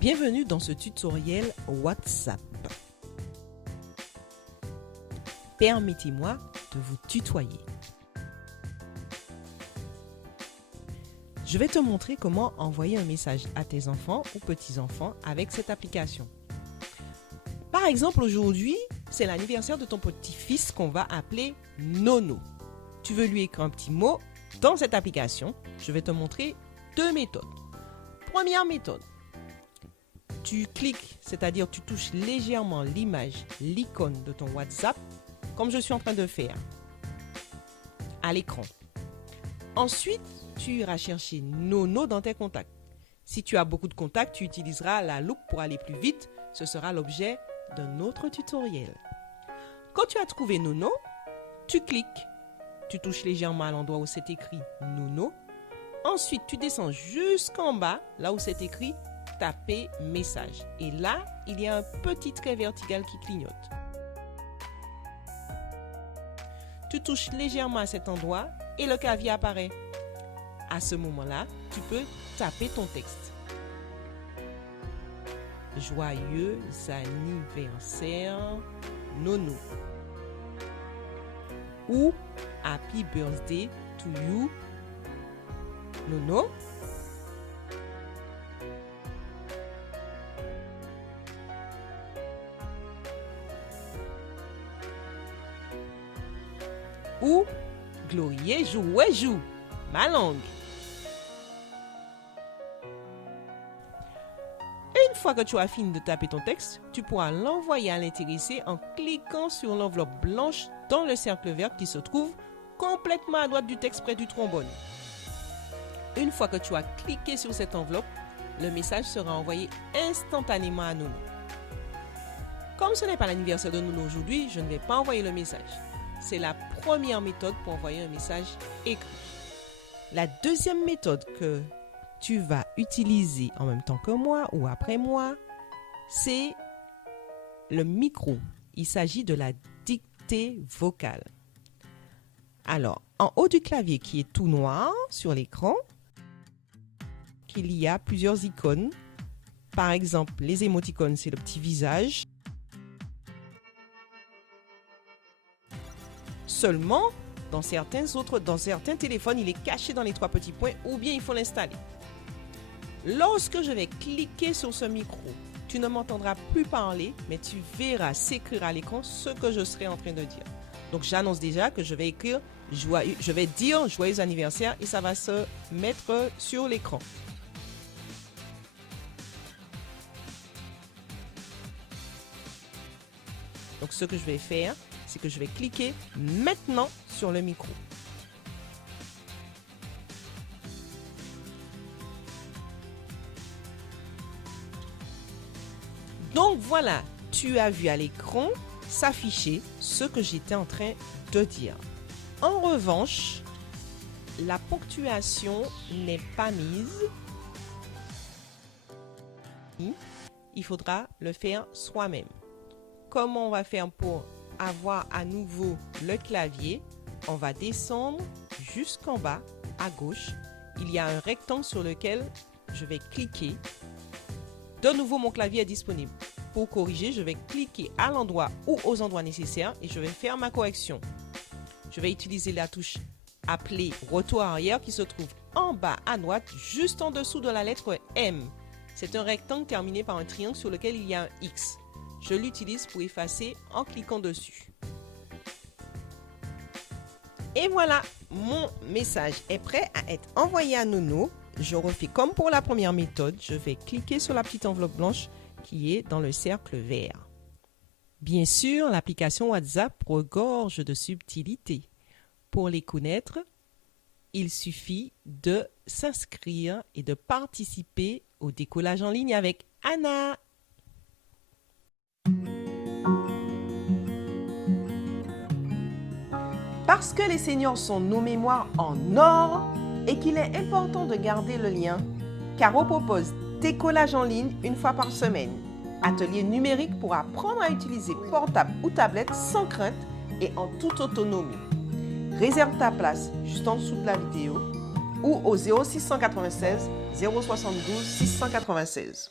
Bienvenue dans ce tutoriel WhatsApp. Permettez-moi de vous tutoyer. Je vais te montrer comment envoyer un message à tes enfants ou petits-enfants avec cette application. Par exemple, aujourd'hui, c'est l'anniversaire de ton petit-fils qu'on va appeler Nono. Tu veux lui écrire un petit mot dans cette application. Je vais te montrer deux méthodes. Première méthode. Tu cliques, c'est-à-dire tu touches légèrement l'image, l'icône de ton WhatsApp, comme je suis en train de faire, à l'écran. Ensuite, tu iras chercher Nono dans tes contacts. Si tu as beaucoup de contacts, tu utiliseras la loupe pour aller plus vite. Ce sera l'objet d'un autre tutoriel. Quand tu as trouvé Nono, tu cliques. Tu touches légèrement à l'endroit où c'est écrit Nono. Ensuite, tu descends jusqu'en bas, là où c'est écrit taper message. Et là, il y a un petit trait vertical qui clignote. Tu touches légèrement à cet endroit et le clavier apparaît. À ce moment-là, tu peux taper ton texte. Joyeux anniversaire, Nono. Ou Happy birthday to you, Nono. Ou Glorieux joue, ma langue. Une fois que tu as fini de taper ton texte, tu pourras l'envoyer à l'intéressé en cliquant sur l'enveloppe blanche dans le cercle vert qui se trouve complètement à droite du texte près du trombone. Une fois que tu as cliqué sur cette enveloppe, le message sera envoyé instantanément à Nono. Comme ce n'est pas l'anniversaire de Nono aujourd'hui, je ne vais pas envoyer le message. C'est la première méthode pour envoyer un message écrit. La deuxième méthode que tu vas utiliser en même temps que moi ou après moi, c'est le micro. Il s'agit de la dictée vocale. Alors, en haut du clavier qui est tout noir sur l'écran, il y a plusieurs icônes. Par exemple, les émoticônes, c'est le petit visage. Seulement, dans certains téléphones, il est caché dans les trois petits points ou bien il faut l'installer. Lorsque je vais cliquer sur ce micro, tu ne m'entendras plus parler, mais tu verras s'écrire à l'écran ce que je serai en train de dire. Donc, j'annonce déjà que je vais dire joyeux anniversaire et ça va se mettre sur l'écran. Donc, ce que je vais faire, c'est que je vais cliquer maintenant sur le micro. Donc voilà, tu as vu à l'écran s'afficher ce que j'étais en train de dire. En revanche, la ponctuation n'est pas mise. Il faudra le faire soi-même. Comment on va faire pour avoir à nouveau le clavier? On va descendre jusqu'en bas à gauche. Il y a un rectangle sur lequel je vais cliquer. De nouveau, mon clavier est disponible. Pour corriger, je vais cliquer à l'endroit ou aux endroits nécessaires et je vais faire ma correction. Je vais utiliser la touche appelée retour arrière qui se trouve en bas à droite, juste en dessous de la lettre M. C'est un rectangle terminé par un triangle sur lequel il y a un X. Je l'utilise pour effacer en cliquant dessus. Et voilà, mon message est prêt à être envoyé à Nono. Je refais comme pour la première méthode. Je vais cliquer sur la petite enveloppe blanche qui est dans le cercle vert. Bien sûr, l'application WhatsApp regorge de subtilités. Pour les connaître, il suffit de s'inscrire et de participer au décollage en ligne avec Anna. Parce que les seniors sont nos mémoires en or et qu'il est important de garder le lien, Caro propose décollage en ligne une fois par semaine. Atelier numérique pour apprendre à utiliser portable ou tablette sans crainte et en toute autonomie. Réserve ta place juste en dessous de la vidéo ou au 0696 072 696.